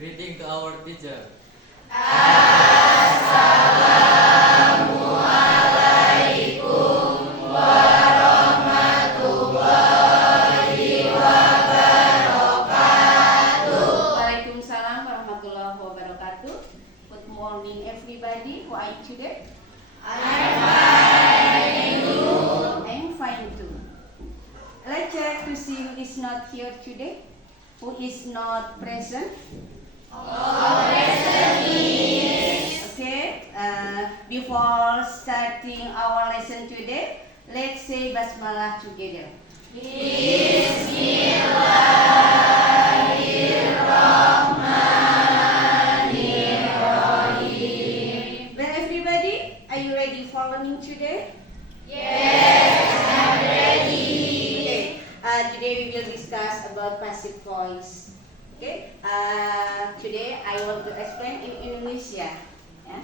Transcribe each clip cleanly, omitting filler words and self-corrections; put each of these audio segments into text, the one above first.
Greeting to our teacher. Waalaikumsalam warahmatullahi wabarakatuh. Good morning everybody. How are you today? I'm fine too. Let's check to see who is not here today. Who is not present? Okay. Before starting our lesson today, let's say basmalah together. Well, everybody, are you ready for learning today? Okay. Today we will discuss about passive voice. Okay. Today I want to explain in Indonesia. Ya.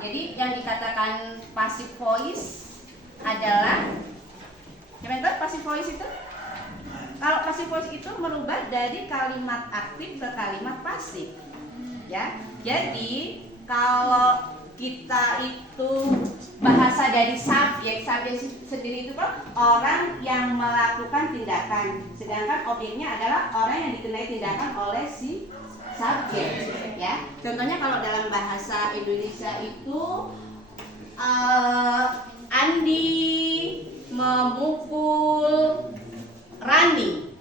Jadi yang dikatakan passive voice adalah, gimana tuh passive voice itu? Kalau passive voice itu merubah dari kalimat aktif ke kalimat pasif. Ya. Jadi kalau kita itu bahasa dari subjek sendiri itu kan orang yang melakukan tindakan, sedangkan objeknya adalah orang yang dikenai tindakan oleh si subjek. Ya, contohnya kalau dalam bahasa Indonesia itu Andi memukul Rani.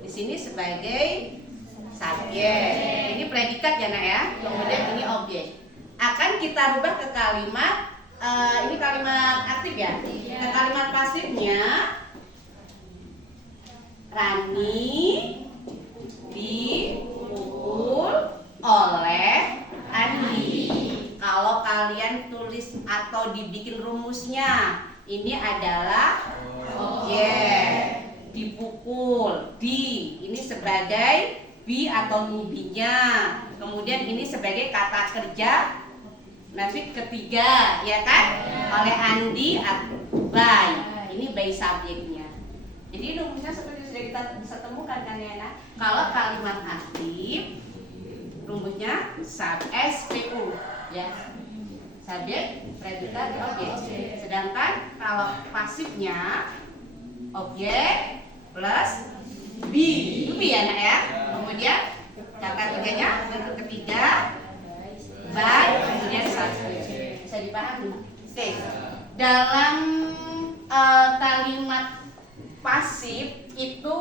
Di sini sebagai subjek. Ini predikat ya nak ya. Kemudian ini objek. Akan kita rubah ke kalimat ini kalimat aktif ya. Ke kalimat pasifnya Rani dipukul oleh Andi. Kalau kalian tulis atau dibikin rumusnya, ini adalah objek. Dipukul, ini sebagai be atau nubinya. Kemudian ini sebagai kata kerja nanti ketiga, ya kan? Oleh Andi by. Ini by subjeknya. Jadi rumusnya seperti sudah kita bisa temukan kan ya nak? Kalau kalimat aktif rumusnya SPU ya. Subjek, predikat, objek. Sedangkan kalau pasifnya objek plus be. Itu be ya nak ya. Kemudian kata kerjanya bentuk ketiga by, kemudian subjek. Bisa dipahami? Oke. Dalam kalimat pasif itu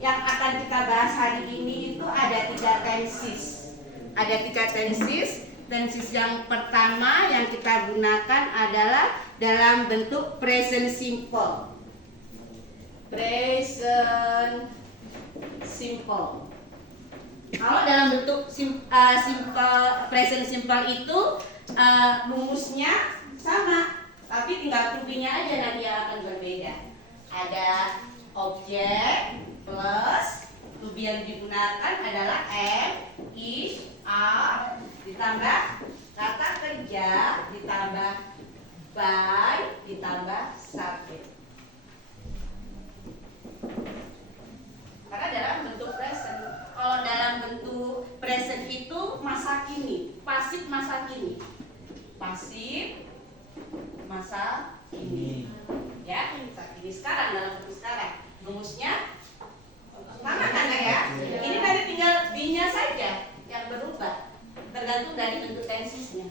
yang akan kita bahas hari ini itu ada 3 tenses. Ada 3 tenses. Tenses yang pertama yang kita gunakan adalah dalam bentuk present simple. Present simple. Kalau dalam bentuk present simple itu rumusnya sama, tapi tinggal to-be-nya aja nanti yang akan berbeda. Ada objek plus to-be yang digunakan adalah am, is, are, ditambah kata kerja, ditambah by, ditambah subjek. Karena dalam bentuk present. Kalau dalam bentuk present itu masa kini, pasif masa kini. Pasif masa kini. Ya, masa kini sekarang dalam bentuk sekarang. Rumusnya sama kan ya? Ini nanti tinggal be-nya saja yang berubah, tergantung dari bentuk tensesnya.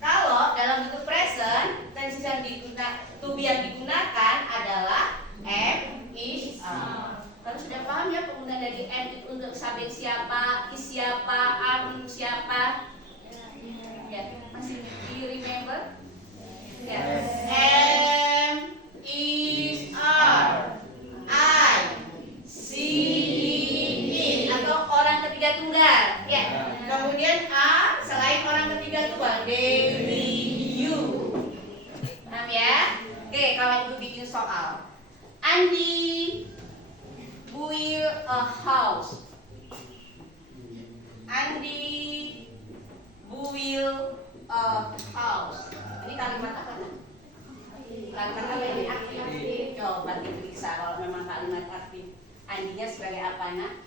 Kalau dalam bentuk present, tenses yang digunakan, to be yang digunakan adalah am, is, are. Kalau sudah paham ya penggunaan dari am itu untuk subjek siapa, is siapa, are siapa? Ya, masih di remember? Ya. Am, is, are, I, she, it, atau orang ketiga tunggal. Ya. Kemudian a selain orang ketiga tunggal, they, we, you. Paham ya? Oke, kalau ibu bikin soal, Andi build a house. Andi build a house. Ini kalimat apa nih? Kalimat apa ini? Aktif. Coba diperiksa kalau memang kalimat aktif. Andinya sebagai apa nak?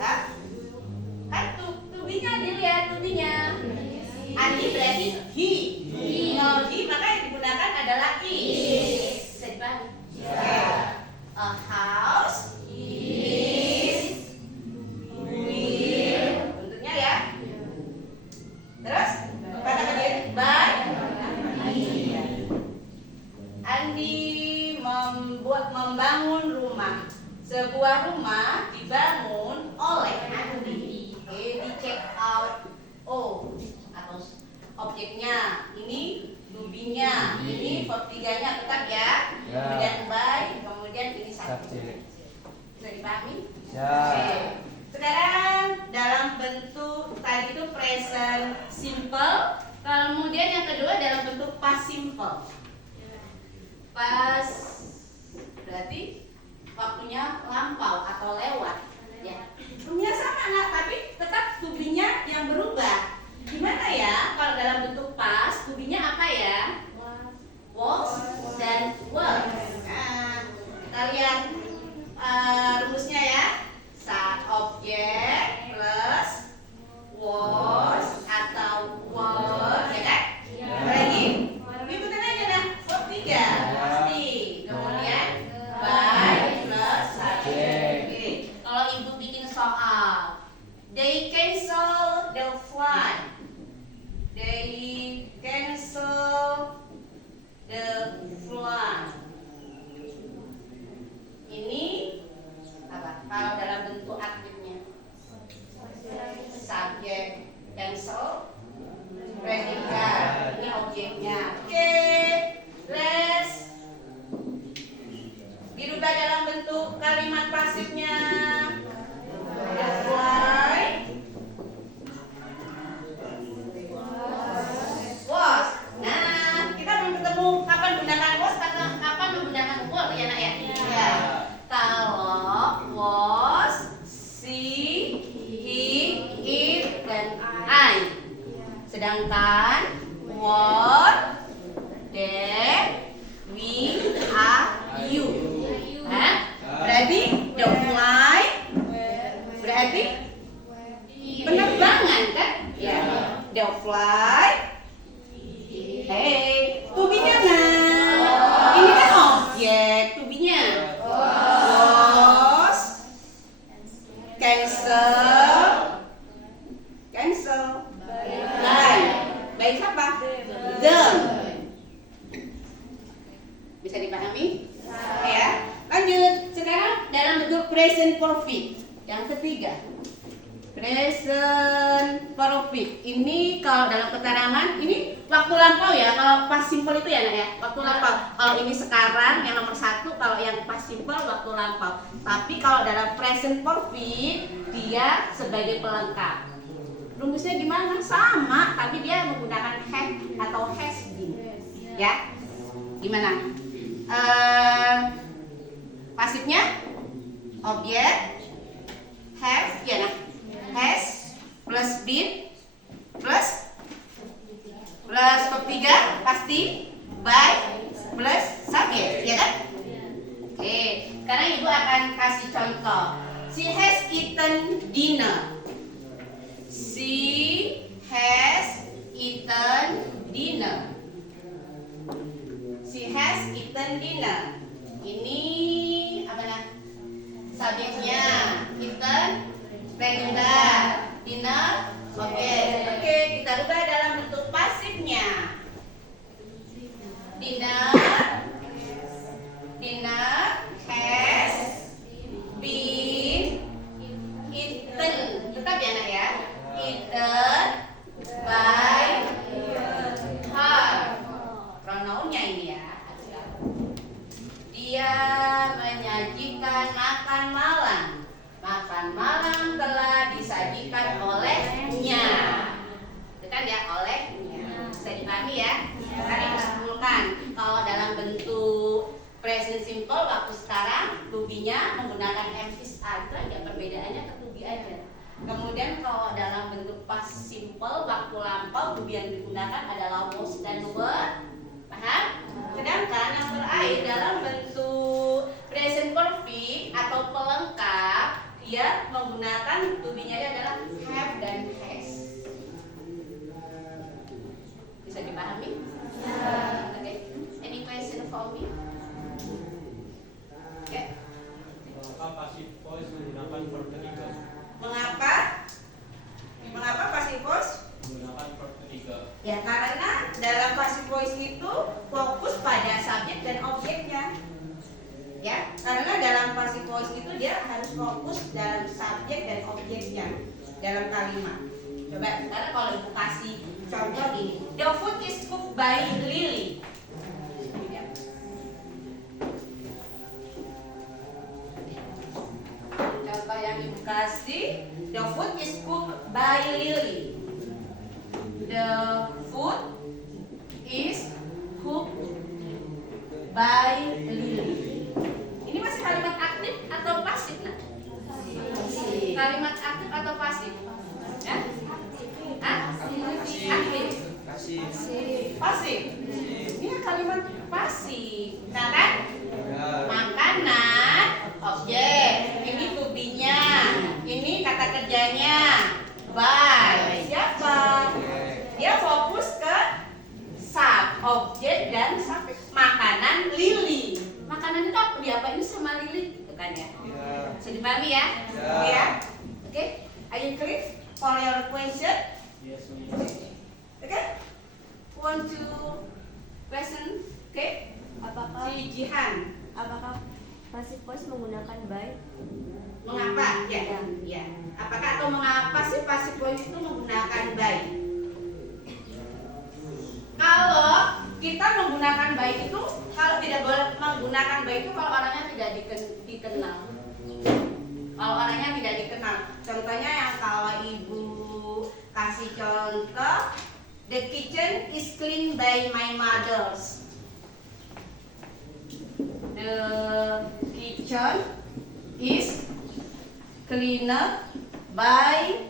Hah? Kan to-be-nya dilihat to-be-nya. Andi berarti he. Kalau he maka yang digunakan adalah is. Bisa dipahami? Oke. A house is will. Bentuknya ya. Terus kata kejadian by. Andi membangun rumah. Sebuah rumah dibangun oleh Andi. Oke, di check out. Oh, atau objeknya ini, to-be-nya, ini verb 3-nya tetap ya. Kemudian by, kemudian ini subjek. Bisa dipahami? Oke. Sekarang dalam bentuk tadi itu present simple, kemudian yang kedua dalam bentuk past simple. Past berarti waktunya lampau atau lewat, ya. Punya sama nggak? Tapi tetap to-be-nya yang berubah. Gimana ya? Kalau dalam bentuk past, to-be-nya apa ya? Was dan were. Nah, kita lihat rumusnya ya. Saat objek plus was atau were, ya kan? Lagi, ikutin aja dah. Verb 3 pasti. Kemudian by plus subject. Oke. Kalau ibu bikin soal, they cancel the flight. They cancel the flight. Ini apa? Kalau dalam bentuk aktifnya, subjek cancel, predikat. Ini objeknya. Oke, let's dirubah dalam bentuk kalimat pasifnya. The flight was. Nah, kita belum ketemu kapan gunakan was atau kapan menggunakan were ya nak ya? Ya. Kalau was, she, he, it, dan I. Sedangkan were, they, we, are, you. Hah? Berarti the flight berarti penerbangan kan? Ya. The flight. Hey, to-be-nya nah. Ini kan objek, to-be-nya. Was, cancel, by siapa? Them. Bisa dipahami? Ya. Lanjut. Sekarang dalam bentuk present perfect. Yang ketiga. Present perfect. Ini kalau dalam keterangan ini waktu lampau ya. Kalau past simple itu ya nak ya. Waktu lampau. Kalau ini sekarang yang nomor 1, kalau yang past simple waktu lampau. Tapi kalau dalam present perfect dia sebagai pelengkap. Rumusnya gimana? Sama, tapi dia menggunakan have atau has been. Ya. Gimana? Pasifnya objek have ya nah. Has plus been plus verb 3 pasti by plus subject ya kan? Oke, sekarang ibu akan kasih contoh. She has eaten dinner. She has eaten dinner. She has eaten dinner. Ini apa nah? Subjeknya eaten, predikat, dinner, oke, kita rubah dalam bentuk pasifnya. Dinner has been eaten. Tetap ya nak ya. Eaten by her. Pronounnya ini ya. Dia menyajikan makan malam. Makan malam telah disajikan olehnya. Itu kan ya, olehnya. Bisa dipahami ya? Sekarang kita simpulkan. Kalau dalam bentuk present simple waktu sekarang, to be-nya menggunakan emphasis a. Itu aja perbedaannya ke to be aja. Kemudian kalau dalam bentuk past simple waktu lampau, to be yang digunakan adalah was dan were. Paham? Sedangkan yang terakhir dalam bentuk present perfect dia menggunakan to be-nya adalah have dan has. Bisa dipahami? Oke. Any question for me? Oke. Mengapa passive voice menggunakan verb ketiga? Mengapa passive voice Menggunakan verb ketiga. ya? Karena dalam passive voice itu fokus pada subjek dan objeknya. Ya, karena dalam passive voice itu dia harus fokus dalam subjek dan objeknya dalam kalimat. Coba sekarang kalau ibu kasih contoh ini, the food is cooked by Lily. Contoh yang ibu kasih, the food is cooked by Lily. The food is cooked by Lily. Ini masih kalimat aktif atau pasif, nak? Kalimat aktif atau pasif? Ya? Aktif. Pasif. Ini kalimat pasif. Nah kan? Makanan, objek. Ini to be-nya. Ini kata kerjanya. By. Siapa? Dia fokus ke sub, objek dan subjek. Makanan Lily. Makanan itu apa? Diapain sama Lily gitu kan ya? Bisa dipahami ya? Ya. Oke. Are you clear for your question? Yes, Oke. Want to question? Oke. Apakah Si Jihan. passive voice menggunakan by? Mengapa? Ya. Ya. Apakah atau mengapa sih passive voice itu menggunakan by? Kalau kita menggunakan by itu, kalau tidak boleh menggunakan by itu kalau orangnya tidak dikenal. Kalau orangnya tidak dikenal. Contohnya yang kalau ibu kasih contoh, the kitchen is cleaned by my mothers. The kitchen is cleaned by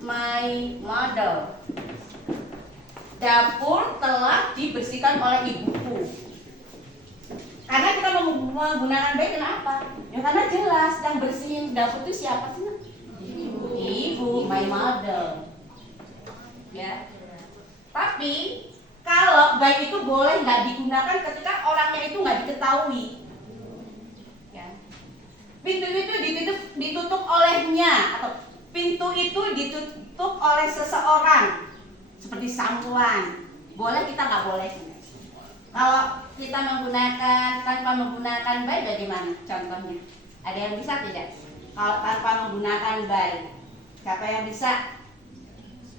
my mother. Dapur telah dibersihkan oleh ibuku. Karena kita menggunakan by kenapa? Ya karena jelas yang bersihin dapur itu siapa sih? Ibu, my mother. Ya. Tapi kalau by itu boleh nggak digunakan ketika orangnya itu nggak diketahui. Ya. Pintu itu ditutup olehnya atau pintu itu ditutup oleh seseorang. Seperti sampuan, boleh kita nggak boleh. Kalau kita menggunakan tanpa menggunakan by bagaimana? Contohnya, ada yang bisa tidak? Kalau tanpa menggunakan by, siapa yang bisa?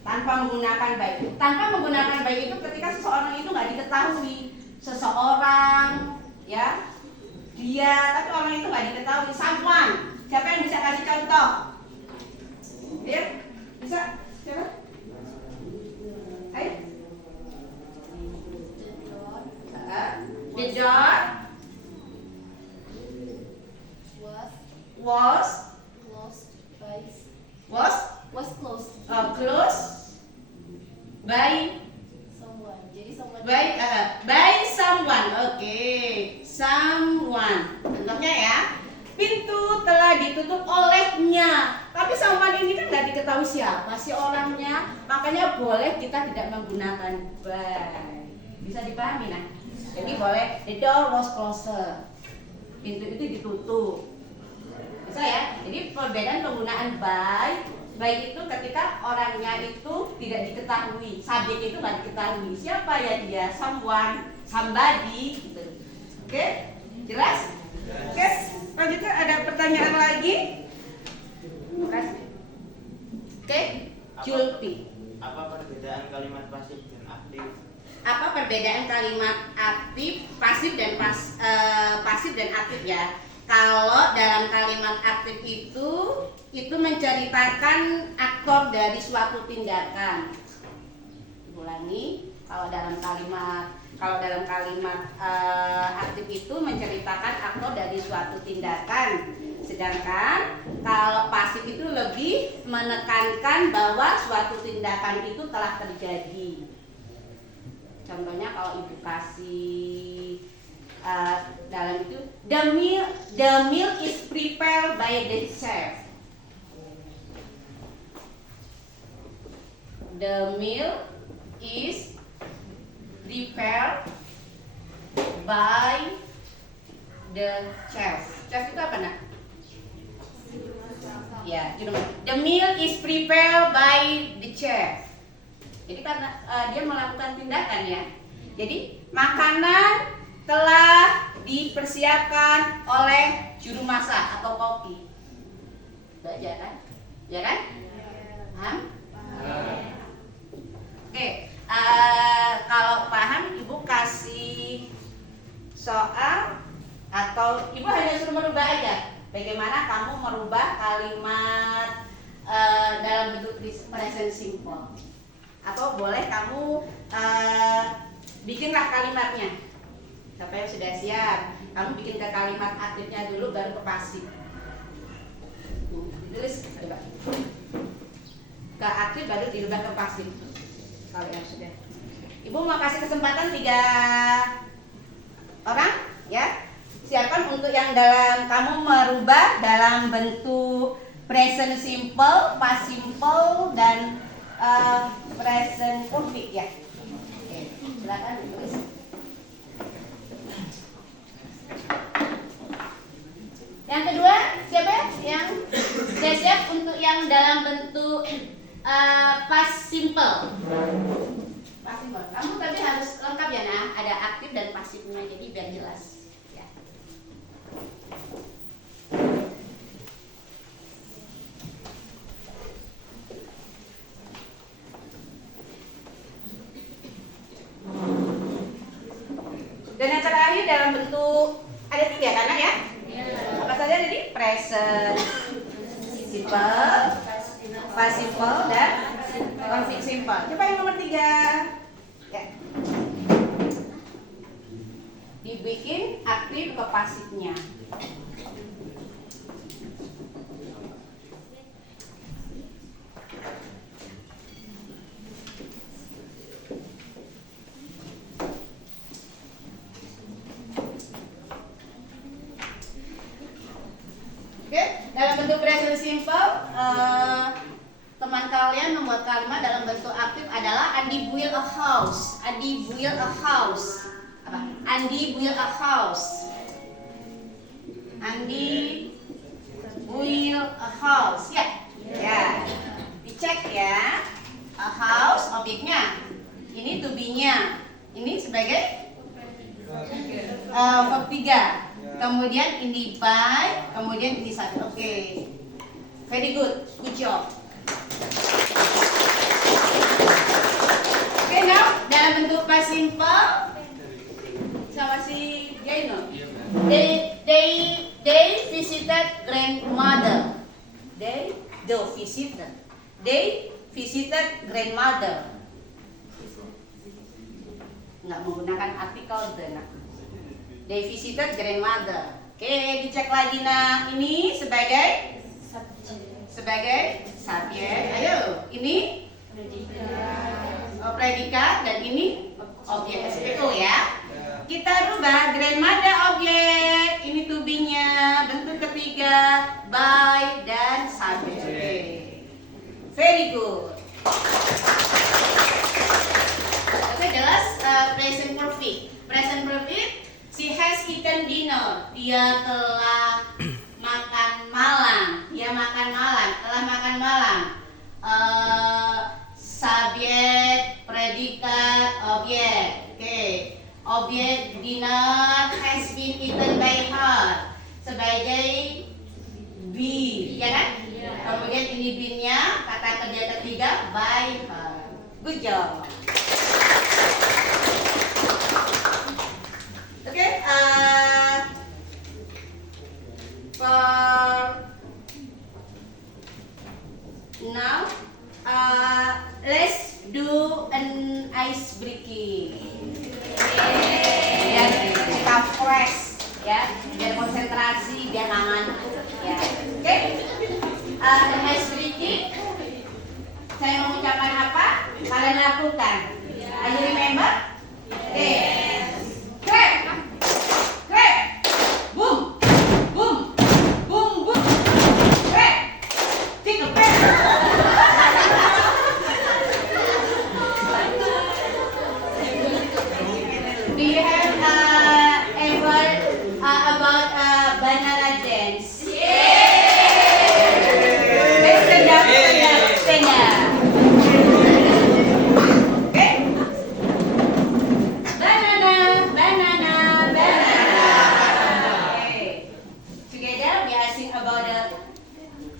Tanpa menggunakan by. Tanpa menggunakan by itu ketika seseorang itu nggak diketahui, seseorang, ya, dia, tapi orang itu nggak diketahui. Sampuan, siapa yang bisa kasih contoh? Ya, bisa? Siapa? The door was Closed by closed by someone. Jadi someone by someone. Oke, someone. Contohnya ya, pintu telah ditutup olehnya. Tapi someone ini kan nggak diketahui siapa si orangnya, makanya boleh kita tidak menggunakan by. Bisa dipahami nah? Jadi boleh the door was closed. Pintu itu ditutup. Bisa ya? Jadi perbedaan penggunaan by itu ketika orangnya itu tidak diketahui, subjek itu nggak diketahui. Siapa ya dia? Someone, somebody gitu. Oke? Jelas? Oke, lanjutkan ada pertanyaan lagi? Terima kasih. Oke, Julpi. Apa perbedaan kalimat pasif dan aktif? Apa perbedaan kalimat aktif, pasif dan pasif dan aktif ya? Kalau dalam kalimat aktif itu menceritakan aktor dari suatu tindakan. Ulangi, kalau dalam kalimat aktif itu menceritakan aktor dari suatu tindakan. Sedangkan kalau pasif itu lebih menekankan bahwa suatu tindakan itu telah terjadi. Contohnya kalau ibu kasih dalam itu the meal is prepared by the chef. The meal is prepared by the chef. Chef itu apa nak? Ya, the meal is prepared by the chef. Jadi karena dia melakukan tindakan ya. Jadi makanan telah dipersiapkan oleh juru masak atau koki. Belajar kan? Ya kan? Paham? Oke, kalau paham ibu kasih soal atau ibu hanya suruh merubah aja. Bagaimana kamu merubah kalimat dalam bentuk present simple? Atau boleh kamu bikinlah kalimatnya. Siapa yang sudah siap? Kamu bikin ke kalimat aktifnya dulu baru ke pasif. Tulis coba. Ke aktif baru dirubah ke pasif. Kalau yang sudah. Ibu mau kasih kesempatan 3 orang ya. Siapkan untuk yang dalam kamu merubah dalam bentuk present simple, past simple dan present perfect ya. Oke, silakan ditulis. Yang kedua, siapa yang sudah siap untuk yang dalam bentuk past simple? Past simple. Kamu tapi harus lengkap ya nah, ada aktif dan pasifnya jadi biar jelas. Dan yang terakhir dalam bentuk ada 3 kan ya? Apa saja tadi? Present simple, past simple dan perfect simple. Coba yang nomor 3 ya. Dibikin aktif ke pasifnya. Oke, dalam bentuk present simple, teman kalian membuat kalimat dalam bentuk aktif adalah Andi build a house. Andi build a house. Apa? Andi build a house. Andi build a house. Ya, ya. Dicek ya. A house objeknya. Ini to be-nya. Ini sebagai verb 3. Kemudian ini by, kemudian ini satu. Oke. Very good. Good job. Oke, now dalam bentuk past simple sama si Jaino. They visited grandmother. They visited grandmother. Nggak menggunakan artikel the. They visited grandmother. Oke, dicek lagi nah. Ini sebagai subjek. Ayo, ini predikat dan ini objek SPO ya. Kita rubah grandmother objek, ini to be-nya, bentuk ketiga by dan subjek. Very good. Oke, jelas present perfect. Present perfect. She has eaten dinner. Dia telah makan malam. Telah makan malam. Subjek, predikat, objek. Oke. Objek dinner has been eaten by her. Sebagai be, ya kan? Kemudian ini be-nya, kata kerja ketiga by her. Good job. Okay, for now, let's do an ice breaking. Biar kita fresh, ya, biar konsentrasi, biar nggak ngantuk, ya. Oke, an ice breaking. Saya mengucapkan apa? Kalian lakukan. Are you remember? Oke.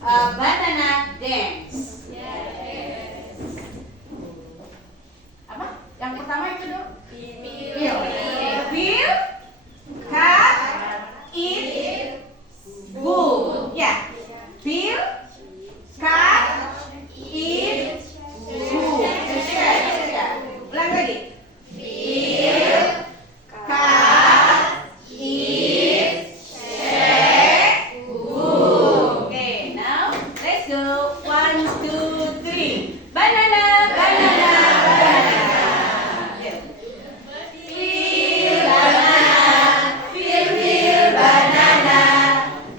banana dance? Apa? Yang pertama itu dong. Feel, cut, eat, boom. Ya. Feel, cut, eat, boom. Ulang lagi. Feel, cut, eat, shake, boom. Okay, now let's go. 1, 2, 3. Banana, banana, banana. Yes. Feel banana, feel banana.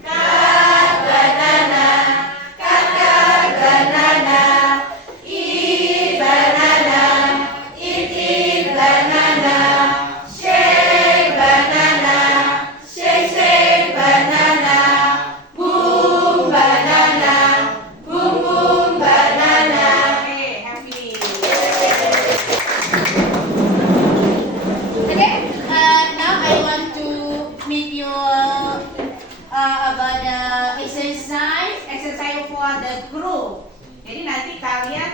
Cut banana, cut banana. Eat banana, eat banana. Shake banana, shake banana. Boom banana, boom banana. Okay, happy. Okay, now I want to meet you about the exercise for the group. Jadi nanti kalian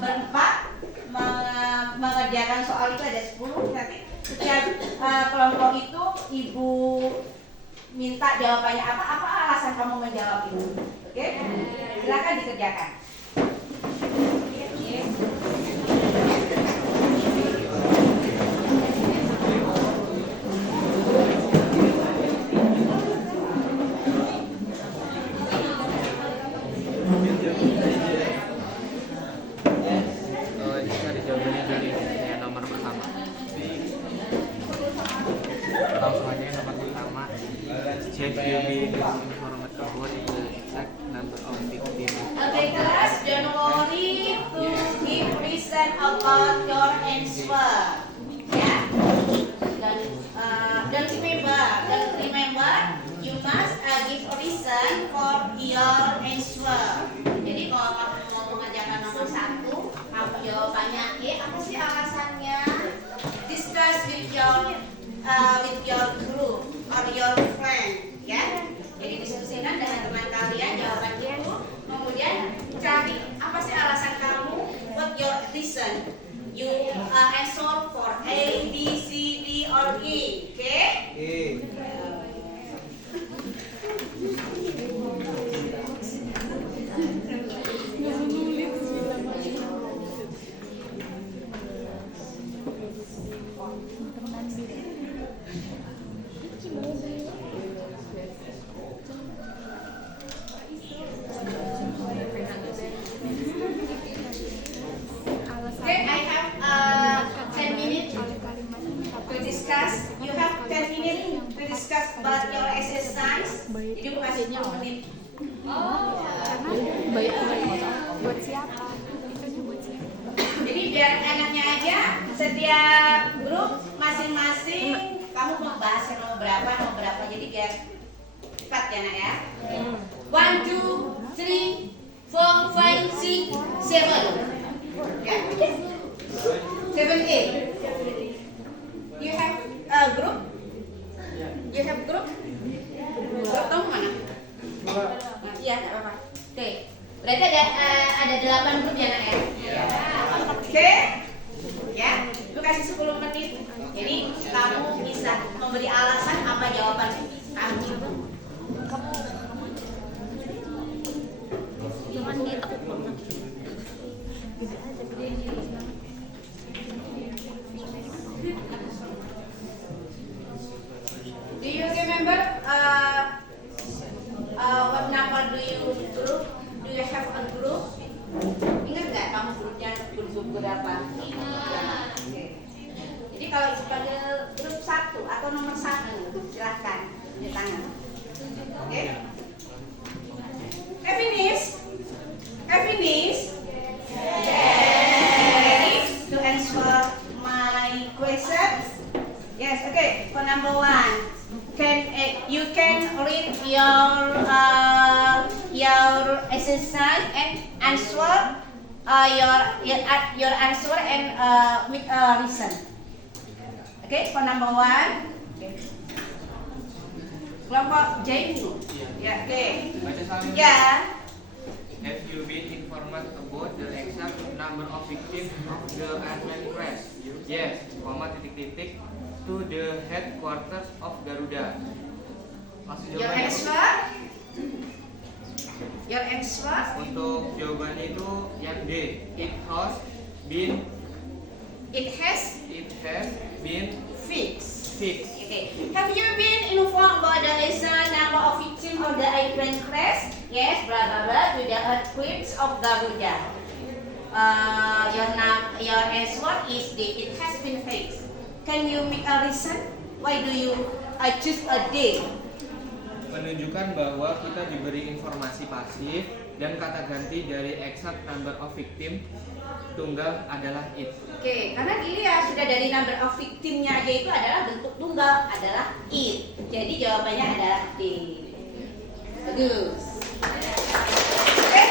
berempat mengerjakan soal itu ada 10. Nanti setiap kelompok itu ibu minta jawabannya apa alasan kamu menjawab itu. Oke? Silakan dikerjakan. Ini cari jawabannya dari yang nomor pertama. Langsung aja yang nomor pertama. Check you be informed about the exact number of victims. Okay, class, don't worry to give reason about your answer. Ya. Don't remember, you must give reason for your answer. Jadi kalau kamu mau mengerjakan nomor 1, kamu jawabannya, apa sih alasannya? Discuss with your group or your friend, ya. Jadi diskusikan dengan teman kalian jawaban itu, kemudian cari apa sih alasan kamu, what your reason. You answer for A, B, C, D, or E, okay? Okay, I have 10 minutes to discuss. You have 10 minutes to discuss about your exercise. Jadi aku kasih 10 menit. Buat siapa? Itu buat siapa? Jadi biar enaknya aja, setiap grup masing-masing kamu mau bahas yang nomor berapa. Jadi biar cepat ya nak ya. 1, 2, 3, 4, 5, 6, 7. Ya, 7, 8. You have a group? You have group? Group kamu mana? Iya, nggak apa-apa. Oke, berarti ada 8 grup ya nak ya? Oke, ya, lu kasih 10 menit. Jadi kamu bisa memberi alasan apa jawaban kamu. Do you remember what number do you group? Do you have a group? Ingat nggak kamu grupnya grup berapa? Oke. Jadi kalau dipanggil grup 1 atau nomor 1, silahkan di tangan. Oke? Finish? Ready to answer my questions? Yes. Okay. For number 1, you can read your exercise and answer your answer and with a reason. Okay. For number 1. Kelompok J dulu. Iya. Ya, oke. Baca saling. Ya. Have you been informed about the exact number of victims of the airplane crash? Yes, titik-titik to the headquarters of Garuda. Maksud Your jawabannya answer? Your answer? untuk jawabannya itu yang D. It has been Fixed. fixed. Okay. Have you been informed about the exact number of victims of the airplane crash? Yes, blah blah blah to the earthquakes of Garuda. Your answer is D. It has been fixed. Can you make a reason? Why do you choose a D? Menunjukkan bahwa kita diberi informasi pasif dan kata ganti dari exact number of victim tunggal adalah it. Oke, karena dilihat sudah dari number of victimnya aja itu adalah bentuk tunggal adalah it. Jadi jawabannya adalah D. Bagus. Oke,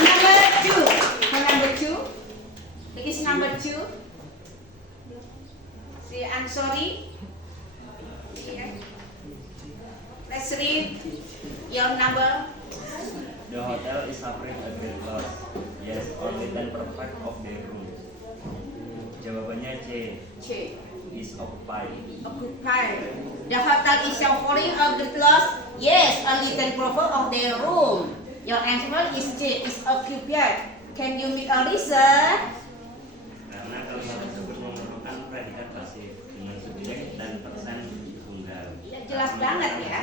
number 2. Number 2. It is number 2. Si Ansori. Okay. Let's read your number. The hotel is suffering a great loss. Yes, only 10% of the rooms. Jawabannya C. C. Is occupied. Occupied. The hotel is suffering a great loss. Yes, only 10% of the room. Your answer is C. Is occupied. Can you make a reason? Karena kalimat tersebut memerlukan predikat pasif dengan subjek dan persen tunggal. Ya, jelas banget ya.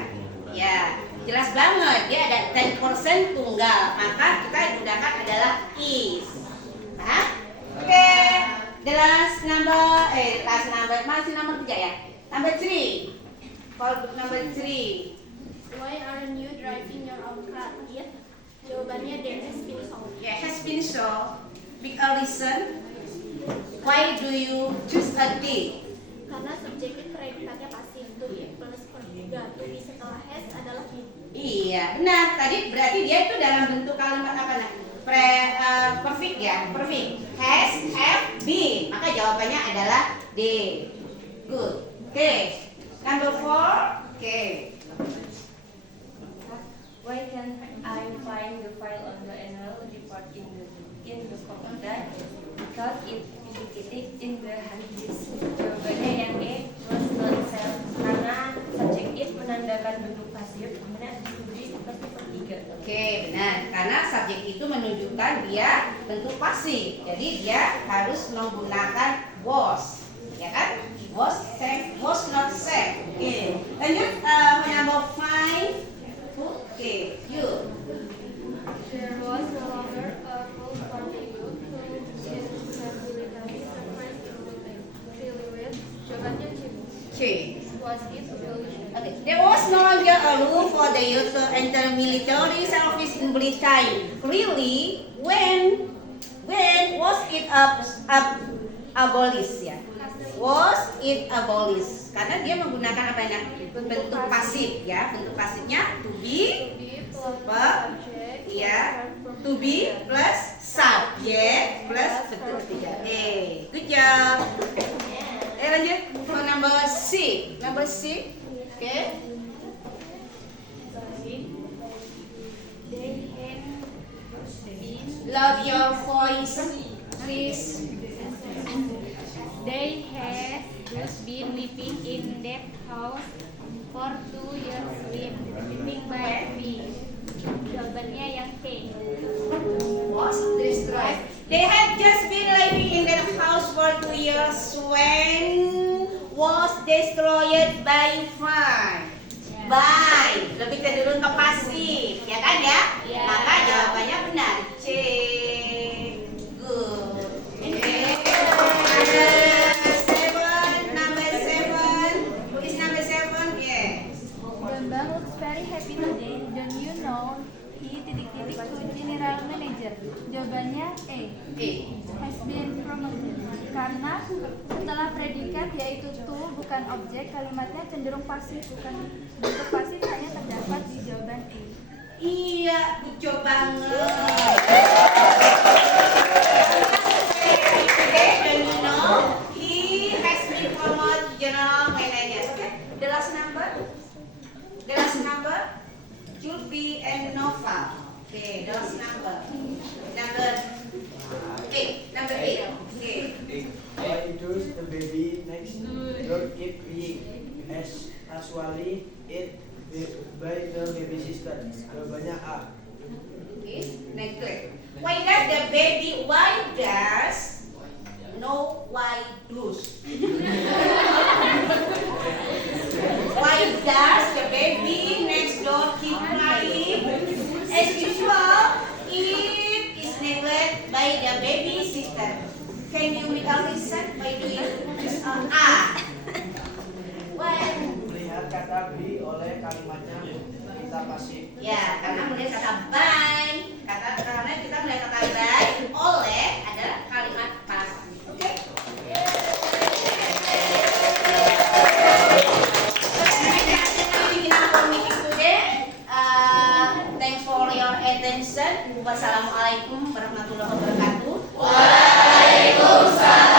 Ya, jelas banget. Dia ada 10% tunggal. Maka kita gunakan adalah is. Nah, oke. The last number, masih nomor 3 ya. Number 3. For number 3. Why aren't you driving your own car? Iya. Jawabannya D. Has been solved. Yeah, has been so. Big a reason. Why do you choose a D? Karena subjektif predikatnya pasif. To be plus per 3. To be setelah has adalah be. Iya, benar. Tadi berarti dia itu dalam bentuk kalimat apa nah? Perfect ya, perfect. Has, have, been. Maka jawabannya adalah D. Good. Oke. Number 4. Oke. Why can't I find the file on the annual report in the computer? Because it indicated in the hard disk. Jawabannya yang E, was not self. Karena subjek it menandakan bentuk pasif, kemudian diberi pasti per 3. Oke, benar. Karena subjek itu menunjukkan dia bentuk pasif. Jadi dia harus menggunakan was. Ya kan? Was not safe. Oke. Lanjut number 5. Oke, you. There was no longer a rule for the youth to disability surprised really with. Jawabannya C. Was it abolition? Okay. There was no longer a rule for the youth to enter military service in Britain. Really? When was it abolished ya? Was it abolished? Karena dia menggunakan apa ya? Bentuk pasif ya. Bentuk pasifnya to be to be plus subject plus bentuk ketiga. Good job. Lanjut ke number C. Number C. Oke. Loud your voice, please. They have just been living in that house for 2 years with by B. Jawabannya yang K. Was destroyed. They had just been living in that house for 2 years when was destroyed by fire. By, lebih cenderung ke pasif, ya kan ya? Ya. Maka jawabannya benar. C. Good. Okay. Number 7. Who is number 7? Yes. Bambang looks very happy today. Don't you know? He titik-titik to general manager. Jawabannya E. Has been promoted. Karena setelah predikat yaitu to bukan objek, kalimatnya cenderung pasif, bukan bentuk pasif hanya terdapat di jawaban E. Iya, lucu banget. Okay, dan you know, he has been promoted general manager. Okay, the last number. Okay, those number. Number 8. Number 8. Okay. Why does the baby next door keep crying as usually it by the baby sister? Jawabannya A. Okay. Next one. Why does the baby? Why does? No. Why does? Why does the baby next door keep crying? As usual, it is neglected by the baby sister. Can you make a reason why do you use A? Why? Melihat kata be oleh kalimatnya kita pasif. Ya, karena melihat kata by, karena kita melihat kata by oleh adalah kalimat pasif. Oke? Thanks for your attention. Wassalamualaikum warahmatullahi wabarakatuh. Waalaikumsalam.